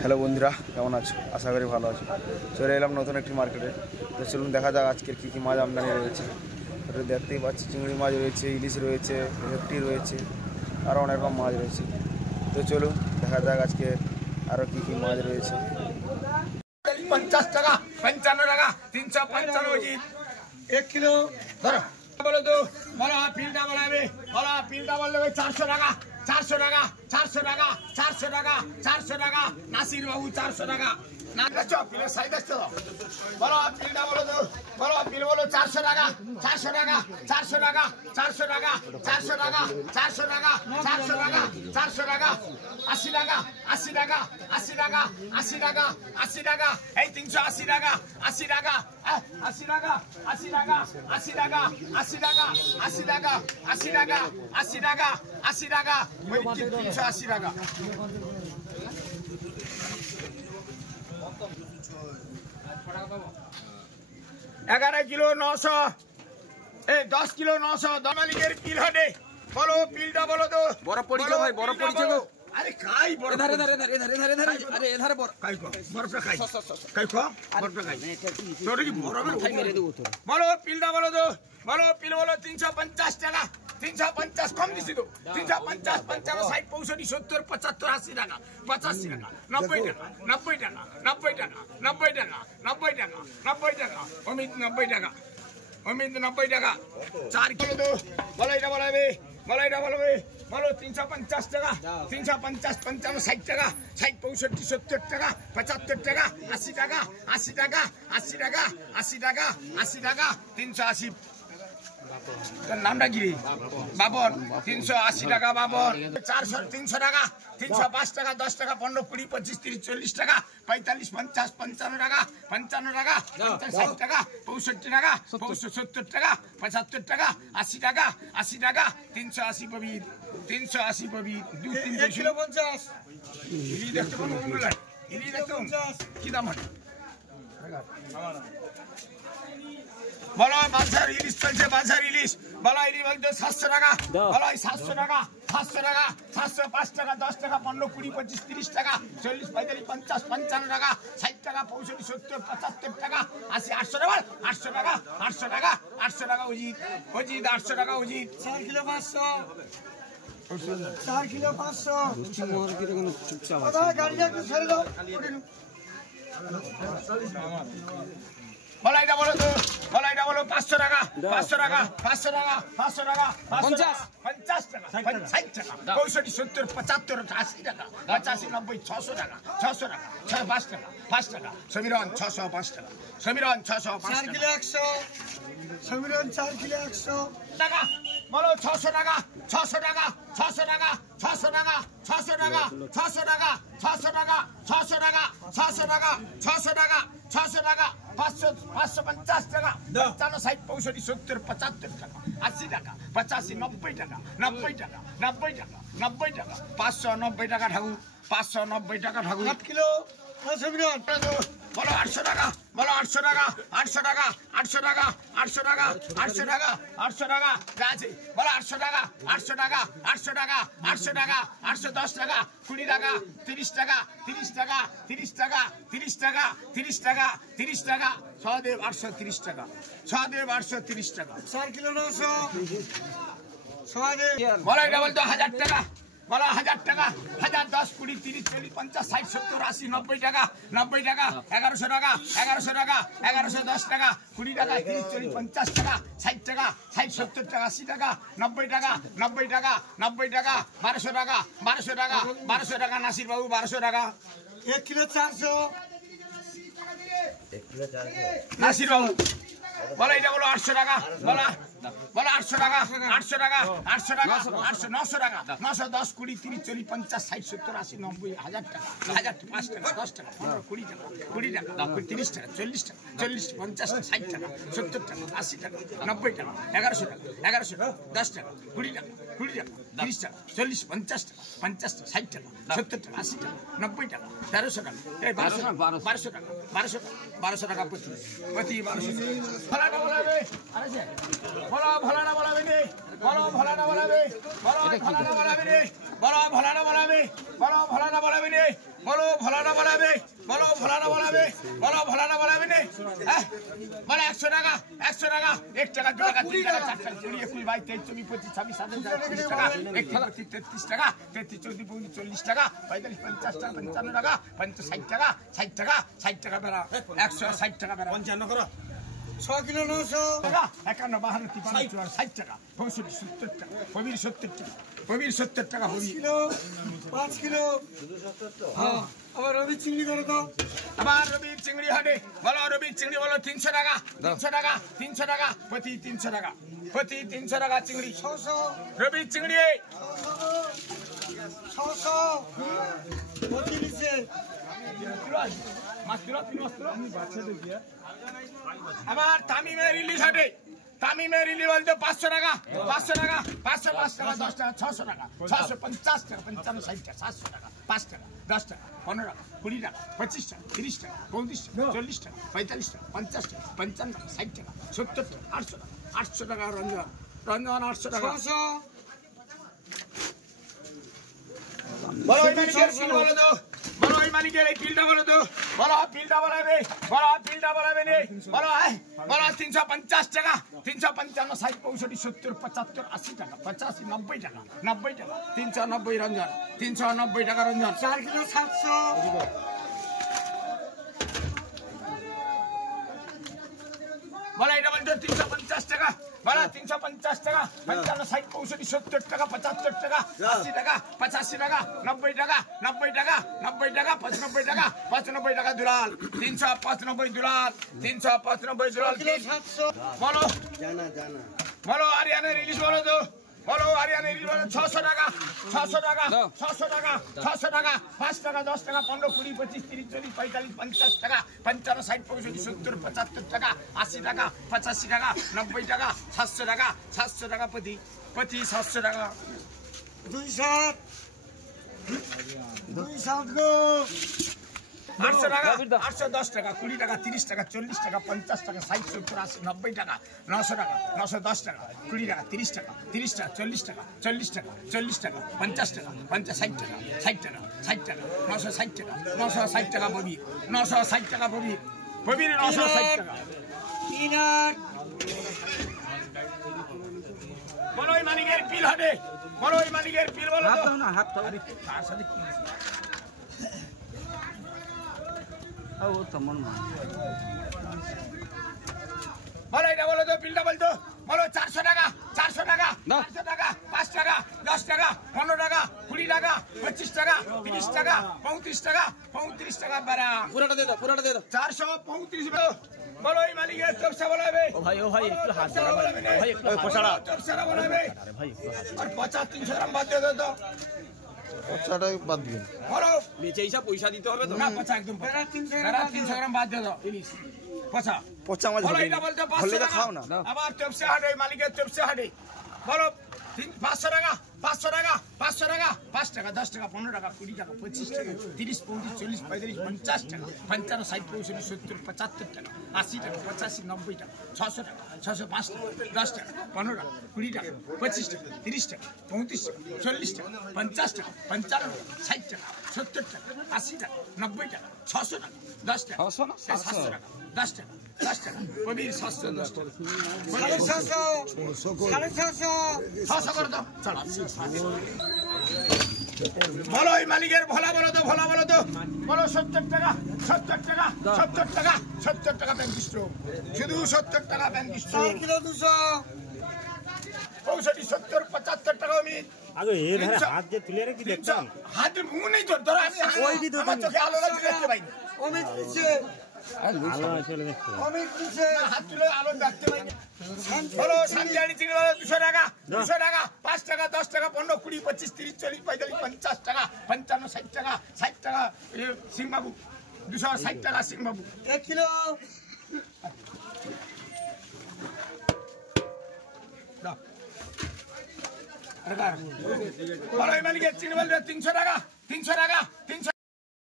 Hello বন্ধুরা, কেমন আছো? আশা করি ভালো আছো। চলে এলাম নতুন একটি মার্কেটে। তো চলুন দেখা যাক আজকের কী কী মাছ আমদানি রয়েছে। ওটা দেখতেই পাচ্ছি, চিংড়ি মাছ রয়েছে, ইলিশ রয়েছে, ভেটকি রয়েছে, আরও অনেক রকম মাছ রয়েছে। তো চলুন দেখা যাক আজকে আরও কী কী মাছ রয়েছে। 50 টাকা, 55 টাকা, 355 1 কিলো ধরো। বলো তো, বলো পিলটা বলাবে, বলো পিলটা বললে 400 টাকা, 400 টাকা, 400 টাকা, 400 টাকা, 400 টাকা, নাসির বাবু 400 টাকা। না দেখো পিলের সাইজ আসছে তো। বলো পিলটা বলো তো, বলো পিল বলো 400 টাকা, 400 টাকা, 400 টাকা, 400 টাকা, 400 টাকা, 400 টাকা, 400 টাকা, 400 টাকা, 80 টাকা, 80 টাকা, 80 টাকা, 80 টাকা, 80 টাকা, এই 380 টাকা, 80 টাকা, 80 টাকা, 80 টাকা, 80 টাকা, 80 টাকা, 80 টাকা, 80 টাকা, 80 টাকা, 80 টাকা, 380 টাকা। 11 কিলো 900, 10 কিলো 900 দমালিকের পিল হবে। বলো পিলটা বলো তো। বড় পড়িছে ভাই, বড় পড়িছে গো। আরে খাই বড় ধারে ধারে ধারে ধারে ধারে ধারে আরে এধারে বড় খাই কো বড়টা খাই খাই কো বড়টা খাই তোর কি বড় খাই মেরে দেব তো। বলো পিলটা বলো তো। বলো পিল বলো 350 টাকা, 350 কম দিছি তো। 350 55 60 65 70 75 80 টাকা, 85 টাকা, 90 টাকা, 90 টাকা, 90 টাকা, 90 টাকা, 90 টাকা, 90 টাকা, অমিত 90 টাকা, অমিত 90 টাকা। 4 কিলো তো। বলো এটা বলাবে, বলো এটা বলবে। বলো 350 টাকা, 350 55 60 টাকা, 60 65 70 টাকা, 75 টাকা, 80 টাকা, 80 টাকা, 80 টাকা, 80 টাকা, 80 টাকা, 380। তোর নামটা কি? বাবন। 380 টাকা বাবন। 400 300 টাকা, 305 টাকা, 10 টাকা, 15 20 25 30 40 টাকা, 45 50 55 টাকা, 55 টাকা, 60 টাকা, 65 টাকা, 70 টাকা, 75 টাকা, 80 টাকা, 80 টাকা, 380 পবির, 380 পবির, 2-3 কিলো 50। ইলি দেখতে কোন মূল্য? ইলি দেখতে কি দাম হয়? বলো বাজার ইলিশ চলছে, বাজার ইলিশ। বলো ইলিশ বলতে 700 টাকা। বলো 700 টাকা, 700 টাকা, 705 টাকা, 10 টাকা, 15 20 25 30 টাকা, 40 45 50 55 টাকা, 60 টাকা, 65 70 75 টাকা, 80 800 টাকা, 800 টাকা, 800 টাকা, 800 টাকা উজিত, উজিত 800 টাকা উজিত। 4 কিলো 500, 4 কিলো 500। চুপচাপ গাড়িটা একটু ছেড়ে দাও। বলো এটা বলো তো। বলো এটা বলো 500 টাকা, 500 টাকা, 500 টাকা, 500 টাকা, 50 টাকা, 60 টাকা, 65 70 75 80 টাকা, 85 90 600 টাকা, 600 টাকা, 5 টাকা, 5 টাকা, সমীরন 605 টাকা, সমীরন 605 টাকা, 4 কিলো 100, সমীরন 4 কিলো 100 টাকা। বলো 600 টাকা, 600 টাকা, 600 টাকা, 600 টাকা, 600 টাকা, 600 টাকা, 600 টাকা, 600 টাকা, 600 টাকা, 600 টাকা, 600 টাকা, 500 550 টাকা, 55 60 65 70 75 টাকা, 80 টাকা, 85 90 টাকা, 90 টাকা, 90 টাকা, 90 টাকা, 590 টাকা ঠাকুর, 590 টাকা ঠাকুর। 8 কিলো বলো 800 টাকা। বলো 800 টাকা, 800 টাকা, 800 টাকা, 800 টাকা, 800 টাকা, 800 টাকা যা আছে। বলো 800 টাকা, 800 টাকা, 800 টাকা, 800 টাকা, 810 টাকা, 20 টাকা, 30 টাকা, 30 টাকা, 30 টাকা, 30 টাকা, 30 টাকা, 30 টাকা, সহদেব 830 টাকা, সহদেব 830 টাকা। 4 কিলো 900 সহদেব। বলো এটা বলতো 1000 টাকা। বলো 1000 টাকা, 1000 10 20 30 40 50 60 70 80 90 টাকা, 90 টাকা, 1100 টাকা, 1100 টাকা, 1110 টাকা, 20 টাকা 30 40 50 টাকা, 60 টাকা, 60 70 টাকা, 80 টাকা, 90 টাকা, 90 টাকা, 90 টাকা, 1200 টাকা, 1200 টাকা, 1200 টাকা, নাসির বাবু 1200 টাকা। 1 কিলো 400, 1 কিলো 400 নাসির বাবু। বলো এটা বলো 800 টাকা। বলো বলো 800 টাকা, 800 টাকা, 800 টাকা, 800 900 টাকা, 900 10 20 30 40 50 60 70 80 90 1000 টাকা, 1000 5 টাকা, 10 টাকা, 15 20 টাকা, 20 টাকা, 30 টাকা, 40 টাকা, 40 50 টাকা, 60 টাকা, 70 টাকা, 80 টাকা, 90 টাকা, 1100 টাকা, 1100 টাকা, 10 টাকা, 20 টাকা, 20 টাকা, 30 টাকা, 40 50 টাকা, 50 টাকা, 60 টাকা, 70 টাকা, 80 টাকা, 90 টাকা, 1300 টাকা, এই 1200 টাকা, 1200 টাকা, 1200 টাকা, 1200 টাকা প্রতি 1200 ফলাটা বলাবে। আরে বলো ফলাটা বলাবে রে, বলো ফলাটা বলাবে, বলো ফলাটা বলাবে রে। বলো ভোলানা বলাবে বলো ভোলানা বলাবে নে বলো ভোলানা বলাবে বলো ভোলানা বলাবে বলো ভোলানা বলাবে নে বলো 100 টাকা 100 টাকা 1 টাকা 2 টাকা 3 টাকা 4 টাকা 20 21 22 23 24 26 27 টাকা 1 টাকা 33 টাকা 33 34 টাকা 45 50 টাকা 55 টাকা 60 টাকা 60 টাকা 60 টাকা বেড়া 160 টাকা বেড়া 55 করো 6 কিলো 900 টাকা 51 52 53 60 টাকা 65 70 টাকা 70 টাকা 70 টাকা 5 কিলো 270 তো হ্যাঁ আবার রবি চিংড়ি করে তো আবার রবি চিংড়ি হাটে বলো রবি চিংড়ি বলো 300 টাকা 300 টাকা 300 টাকা প্রতি 300 টাকা প্রতি 300 টাকা চিংড়ি 600 রবি চিংড়ি 600 প্রতি নিচে মাছ কিলো 300 আবার তামিমের ইলিশ হাটে তামিমের ইলিশ বলতে 500 টাকা 500 টাকা 505 টাকা 10 টাকা 600 টাকা 650 টাকা 55 60 টাকা 700 টাকা 5 টাকা 10 টাকা 15 টাকা 20 টাকা 25 টাকা 30 টাকা 35 টাকা 40 টাকা 45 টাকা 50 টাকা 55 টাকা 60 টাকা 70 টাকা 800 টাকা রঞ্জন 800 টাকা বলো মালিকের বিল বলো তো বলো মালিকের এই বিলটা বলো তো বলো বিলটা বলাবে বলো বিলটা বলাবে নে বলো বলো 350 টাকা 355 60 65 70 75 80 টাকা 85 90 টাকা 90 টাকা 390 রঞ্জন 390 টাকা রঞ্জন 4 কিলো 700 বলো এটা বলতো 350 টাকা বলো 350 টাকা 55 60 65 70 টাকা 75 টাকা 80 টাকা 85 টাকা 90 টাকা 90 টাকা 90 টাকা 95 টাকা 95 টাকা দুলাল 395 দুলাল 395 দুলাল 700 বলো জানা বলো আরিয়ানের ইলিশ বলো তো বলো আরিয়ানের ইলিশ বলো 600 টাকা 600 টাকা 600 টাকা 600 টাকা 5 টাকা 10 টাকা 15 20 25 30 40 45 50 টাকা 55 60 65 70 75 টাকা 80 টাকা 85 টাকা 90 টাকা 700 টাকা 700 টাকা প্রতি 700 টাকা 260 গো 800 টাকা 810 টাকা 20 টাকা 30 টাকা 40 টাকা 50 টাকা 60 70 80 90 টাকা 900 টাকা 910 টাকা 20 টাকা 30 টাকা 40 টাকা 40 টাকা 40 টাকা 50 টাকা 60 টাকা 60 টাকা 960 টাকা 960 টাকা ববি 960 টাকা ববি 960 টাকা বলো ওই মালিকের বিল হবে বলো ওই মালিকের বিল বলো না হাত তার সাথে কি ও তেমন বলো এটা বলো তো বিলটা বলতো বলো 400 টাকা 400 টাকা 400 টাকা 5 টাকা 10 টাকা 15 টাকা 20 টাকা 25 টাকা 30 টাকা 35 টাকা 35 টাকা বাড়া পুরোটা দে দাও 435 বলো এই মালিকের তরসা বলাবে ও ভাই একটু হাত ধরে ভাই একটু পছাড়া তরসা বলাবে আরে ভাই আর 50 300 গ্রাম বাদ দিয়ে দাও পছাটা বাদ দিন বলো নিচে হিসাব পয়সা দিতে হবে তো না পছা একদম 300 গ্রাম বাদ দিয়ে দাও ইলিশ পচা মাছ বলো এটা বলতে 500 টাকা খাও না আবার তরসা হাটে মালিকের তরসা হাটে বলো 500 টাকা 500 টাকা 500 টাকা 5 টাকা 10 টাকা 15 টাকা 20 টাকা 25 টাকা 30 35 40 45 50 টাকা 55 60 65 70 75 টাকা 80 টাকা 85 90 টাকা 600 টাকা 605 টাকা 10 টাকা 15 টাকা 20 টাকা 25 টাকা 30 টাকা 35 টাকা 40 টাকা 50 টাকা 55 টাকা 60 টাকা 70 টাকা 80 টাকা 90 টাকা 600 টাকা 10 টাকা 700 টাকা 10 টাকা 10 টাকা কবির 710 টাকা 600 করে দাও চলো বলো এই মালিকের ভোলা বলো তো বলো 70 টাকা 70 টাকা 70 টাকা 70 টাকা ব্যাংকিস্ট শুধু 70 টাকা ব্যাংকিস্ট 4 কিলো 200 65 70 75 টাকা আমি আগে এর হাত যে তুলে রেখে দেখতাম হাত মুখ নেই তোর ধর আমি ওই দি তো আমার চোখে আলো লাগছে দেখতে পাইনি অমিত নিচে আলো আসলে দেখতে অমিত নিচে হাত তুলে আলো দেখতে পাইনি বলো সামজানি চিনি 200 টাকা 200 টাকা 5 টাকা 10 টাকা 15 20 25 30 40 45 50 টাকা 55 60 টাকা 60 টাকা সিংবাবু 260 টাকা সিংবাবু 1 কিলো দাও বলো এই মালিকের চিনি বলতে 300 টাকা 300 টাকা 300